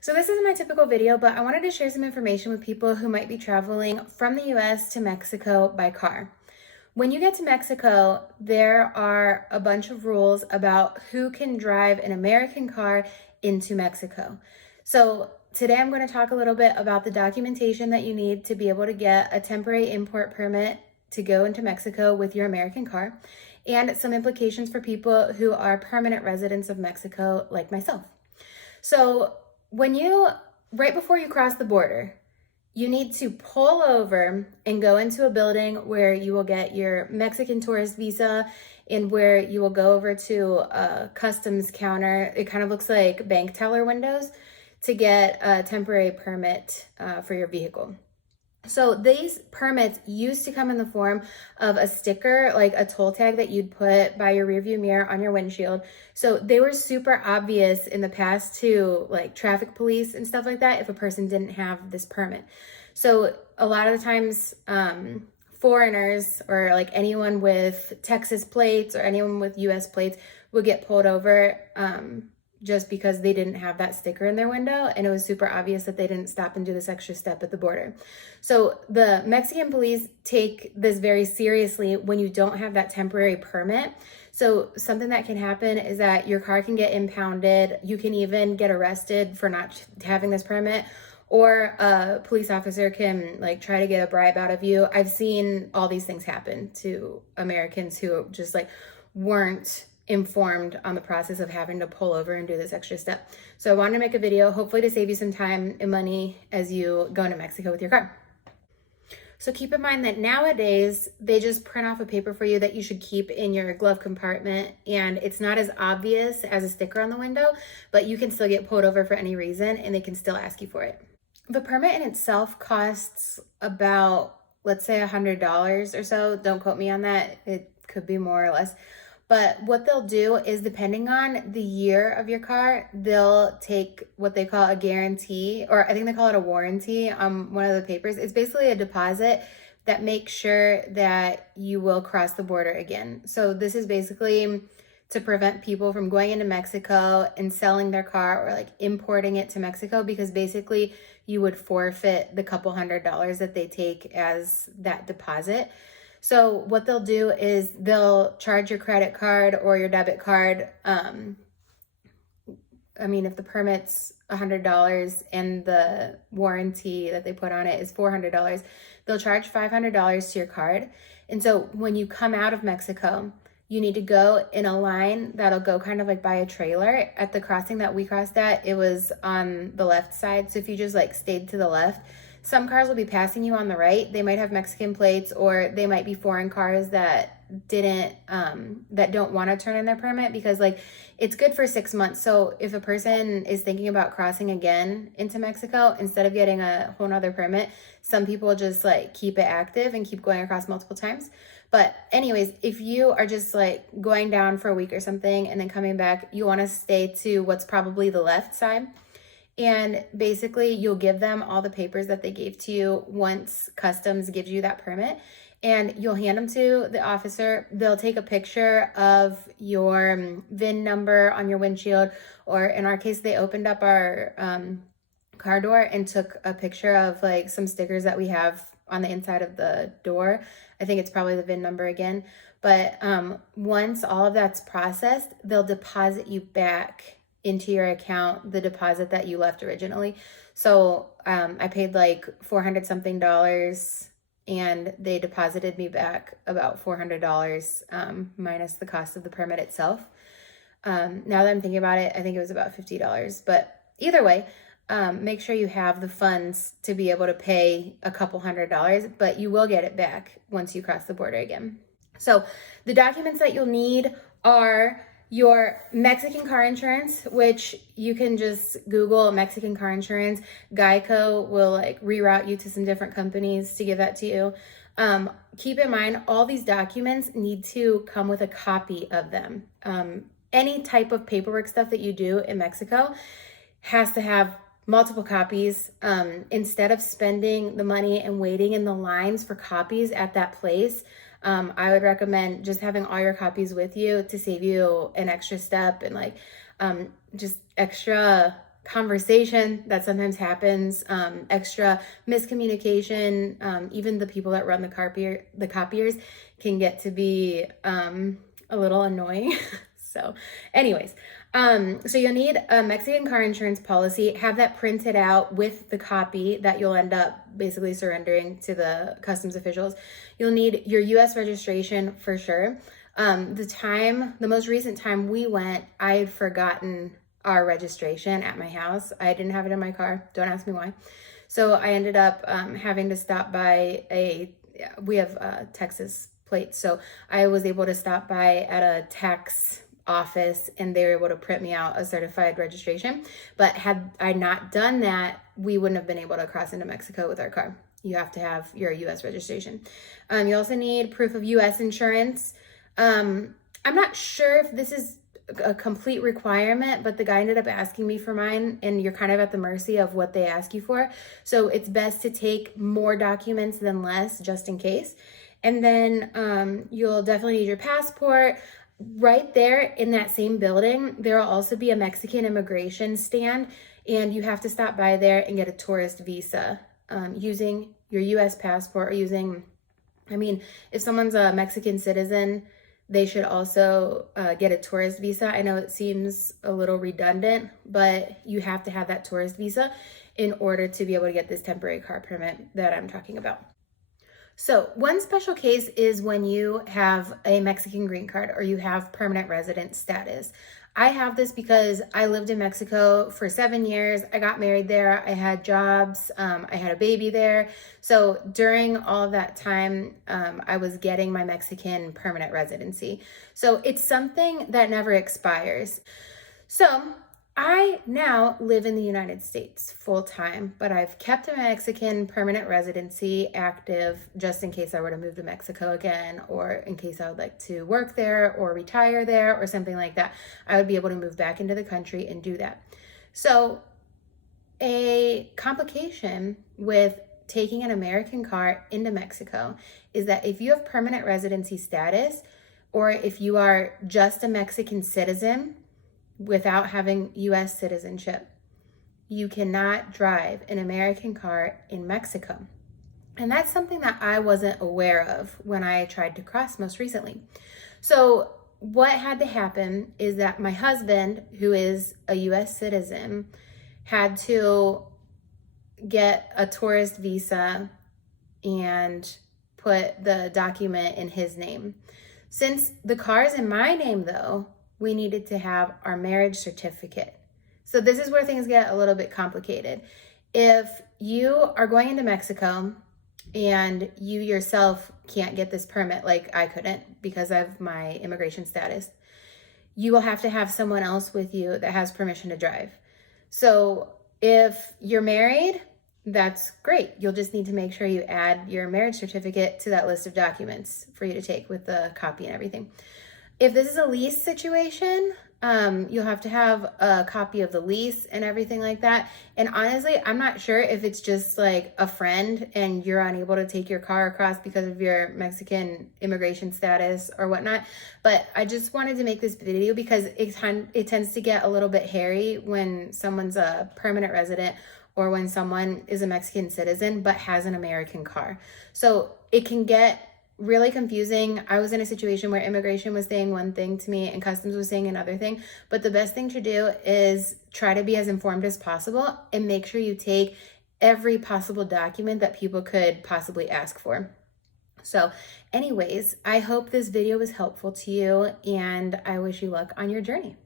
So this isn't my typical video, but I wanted to share some information with people who might be traveling from the US to Mexico by car. When you get to Mexico, there are a bunch of rules about who can drive an American car into Mexico. So today I'm going to talk a little bit about the documentation that you need to be able to get a temporary import permit to go into Mexico with your American car, and some implications for people who are permanent residents of Mexico like myself. So right before you cross the border, you need to pull over and go into a building where you will get your Mexican tourist visa and where you will go over to a customs counter. It kind of looks like bank teller windows to get a temporary permit for your vehicle. So these permits used to come in the form of a sticker, like a toll tag that you'd put by your rearview mirror on your windshield. So they were super obvious in the past to like traffic police and stuff like that if a person didn't have this permit. So a lot of the times, foreigners or like anyone with Texas plates or anyone with US plates would get pulled over just because they didn't have that sticker in their window, and it was super obvious that they didn't stop and do this extra step at the border. So the Mexican police take this very seriously when you don't have that temporary permit. So something that can happen is that your car can get impounded. You can even get arrested for not having this permit, or a police officer can like try to get a bribe out of you. I've seen all these things happen to Americans who just like weren't informed on the process of having to pull over and do this extra step. So I wanted to make a video, hopefully to save you some time and money as you go into Mexico with your car. So keep in mind that nowadays they just print off a paper for you that you should keep in your glove compartment, and it's not as obvious as a sticker on the window, but you can still get pulled over for any reason and they can still ask you for it. The permit in itself costs about, let's say, $100 or so. Don't quote me on that. It could be more or less. But what they'll do is, depending on the year of your car, they'll take what they call a guarantee, or I think they call it a warranty on one of the papers. It's basically a deposit that makes sure that you will cross the border again. So this is basically to prevent people from going into Mexico and selling their car or like importing it to Mexico, because basically you would forfeit the couple $100s that they take as that deposit. So what they'll do is they'll charge your credit card or your debit card. If the permit's $100 and the warranty that they put on it is $400, they'll charge $500 to your card. And so when you come out of Mexico, you need to go in a line that'll go kind of like by a trailer. At the crossing that we crossed at, it was on the left side. So if you just like stayed to the left, some cars will be passing you on the right. They might have Mexican plates, or they might be foreign cars that don't want to turn in their permit, because like it's good for 6 months. So if a person is thinking about crossing again into Mexico, instead of getting a whole nother permit, some people just like keep it active and keep going across multiple times. But anyways, if you are just like going down for a week or something and then coming back, you want to stay to what's probably the left side. And basically you'll give them all the papers that they gave to you once customs gives you that permit, and you'll hand them to the officer. They'll take a picture of your VIN number on your windshield, or in our case, they opened up our car door and took a picture of like some stickers that we have on the inside of the door. I think it's probably the VIN number again. But once all of that's processed, they'll deposit you back into your account the deposit that you left originally. So I paid like $400 something, and they deposited me back about $400 minus the cost of the permit itself. Now that I'm thinking about it, I think it was about $50. But either way, make sure you have the funds to be able to pay a couple $100s, but you will get it back once you cross the border again. So the documents that you'll need are your Mexican car insurance, which you can just Google Mexican car insurance. Geico will like reroute you to some different companies to give that to you. Keep in mind, all these documents need to come with a copy of them. Any type of paperwork stuff that you do in Mexico has to have multiple copies. Instead of spending the money and waiting in the lines for copies at that place, I would recommend just having all your copies with you to save you an extra step and like just extra conversation that sometimes happens, extra miscommunication. Even the people that run the copiers can get to be a little annoying. So anyways, so you'll need a Mexican car insurance policy, have that printed out with the copy that you'll end up basically surrendering to the customs officials. You'll need your US registration for sure. The most recent time we went, I had forgotten our registration at my house. I didn't have it in my car. Don't ask me why. So I ended up having to stop by we have Texas plates. So I was able to stop by at a tax office and they were able to print me out a certified registration. But had I not done that, we wouldn't have been able to cross into Mexico with our car. You have to have your US registration. You also need proof of US insurance. I'm not sure if this is a complete requirement, but the guy ended up asking me for mine, and you're kind of at the mercy of what they ask you for. So it's best to take more documents than less, just in case. And then you'll definitely need your passport. Right there in that same building, there will also be a Mexican immigration stand, and you have to stop by there and get a tourist visa using your US passport, or if someone's a Mexican citizen, they should also get a tourist visa. I know it seems a little redundant, but you have to have that tourist visa in order to be able to get this temporary car permit that I'm talking about. So one special case is when you have a Mexican green card or you have permanent resident status. I have this because I lived in Mexico for 7 years. I got married there. I had jobs. I had a baby there. So during all of that time, I was getting my Mexican permanent residency. So it's something that never expires. So I now live in the United States full time, but I've kept a Mexican permanent residency active just in case I were to move to Mexico again, or in case I would like to work there or retire there or something like that. I would be able to move back into the country and do that. So a complication with taking an American car into Mexico is that if you have permanent residency status, or if you are just a Mexican citizen without having US citizenship, you cannot drive an American car in Mexico. And that's something that I wasn't aware of when I tried to cross most recently. So what had to happen is that my husband, who is a US citizen, had to get a tourist visa and put the document in his name. Since the car is in my name though, we needed to have our marriage certificate. So this is where things get a little bit complicated. If you are going into Mexico and you yourself can't get this permit, like I couldn't because of my immigration status, you will have to have someone else with you that has permission to drive. So if you're married, that's great. You'll just need to make sure you add your marriage certificate to that list of documents for you to take with the copy and everything. If this is a lease situation, you'll have to have a copy of the lease and everything like that. And honestly, I'm not sure if it's just like a friend and you're unable to take your car across because of your Mexican immigration status or whatnot. But I just wanted to make this video because it tends to get a little bit hairy when someone's a permanent resident or when someone is a Mexican citizen but has an American car. So it can get really confusing. I was in a situation where immigration was saying one thing to me and customs was saying another thing. But the best thing to do is try to be as informed as possible and make sure you take every possible document that people could possibly ask for. So anyways, I hope this video was helpful to you and I wish you luck on your journey.